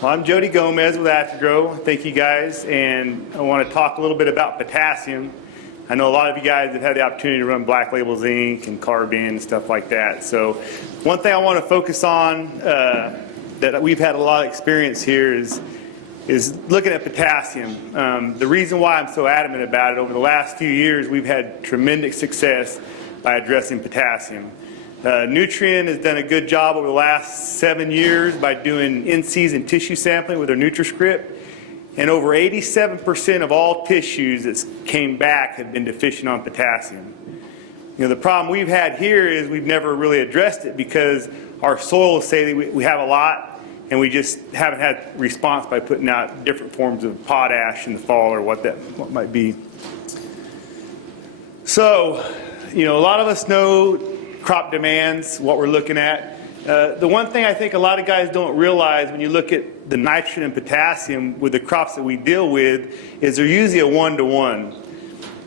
Well, I'm Jody Gomez with Actagro. Thank you guys, and I want to talk a little bit about potassium. I know a lot of you guys have had the opportunity to run Black Label Zinc and Carbon and stuff like that. So one thing I want to focus on that we've had a lot of experience here is looking at potassium. The reason why I'm so adamant about it, over the last few years we've had tremendous success by addressing potassium. Nutrien has done a good job over the last 7 years by doing in-season tissue sampling with their NutriScript, and over 87% of all tissues that came back have been deficient on potassium. You know, the problem we've had here is we've never really addressed it because our soils say that we have a lot, and we just haven't had response by putting out different forms of potash in the fall or what might be. So, you know, a lot of us know crop demands, what we're looking at. The one thing I think a lot of guys don't realize when you look at the nitrogen and potassium with the crops that we deal with is they're usually a 1-to-1.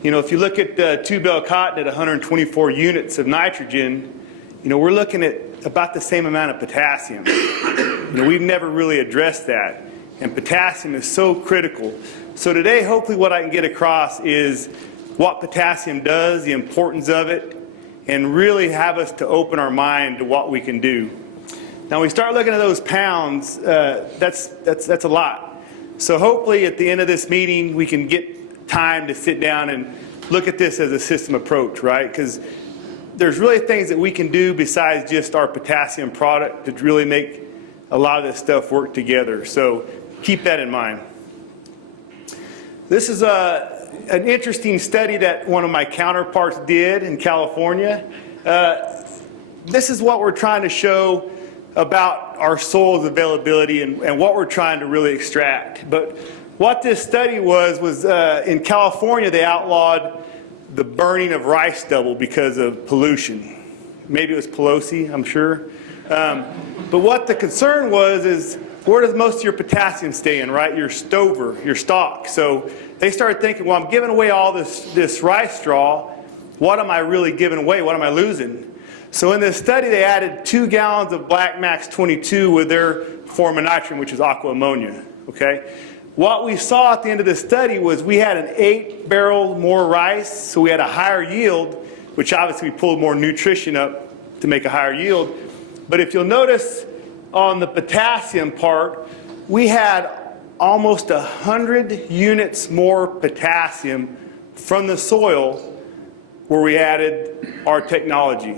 You know, if you look at 2 bale cotton at 124 units of nitrogen, you know, we're looking at about the same amount of potassium. You know, we've never really addressed that, and potassium is so critical. So today, hopefully what I can get across is what potassium does, the importance of it, and really have us to open our mind to what we can do. Now we start looking at those pounds, that's a lot. So hopefully at the end of this meeting we can get time to sit down and look at this as a system approach, right? Because there's really things that we can do besides just our potassium product to really make a lot of this stuff work together. So keep that in mind. This is an interesting study that one of my counterparts did in California. This is what we're trying to show about our soil's availability and what we're trying to really extract. But what this study was in California they outlawed the burning of rice stubble because of pollution. Maybe it was Pelosi, I'm sure. But what the concern was is, where does most of your potassium stay in, right? Your stover, your stock. So they started thinking, well, I'm giving away all this rice straw. What am I really giving away? What am I losing? So in this study, they added 2 gallons of Black Max 22 with their form of nitrogen, which is aqua ammonia, okay? What we saw at the end of the study was we had an 8 barrel more rice, so we had a higher yield, which obviously we pulled more nutrition up to make a higher yield. But if you'll notice, on the potassium part, we had almost 100 units more potassium from the soil where we added our technology.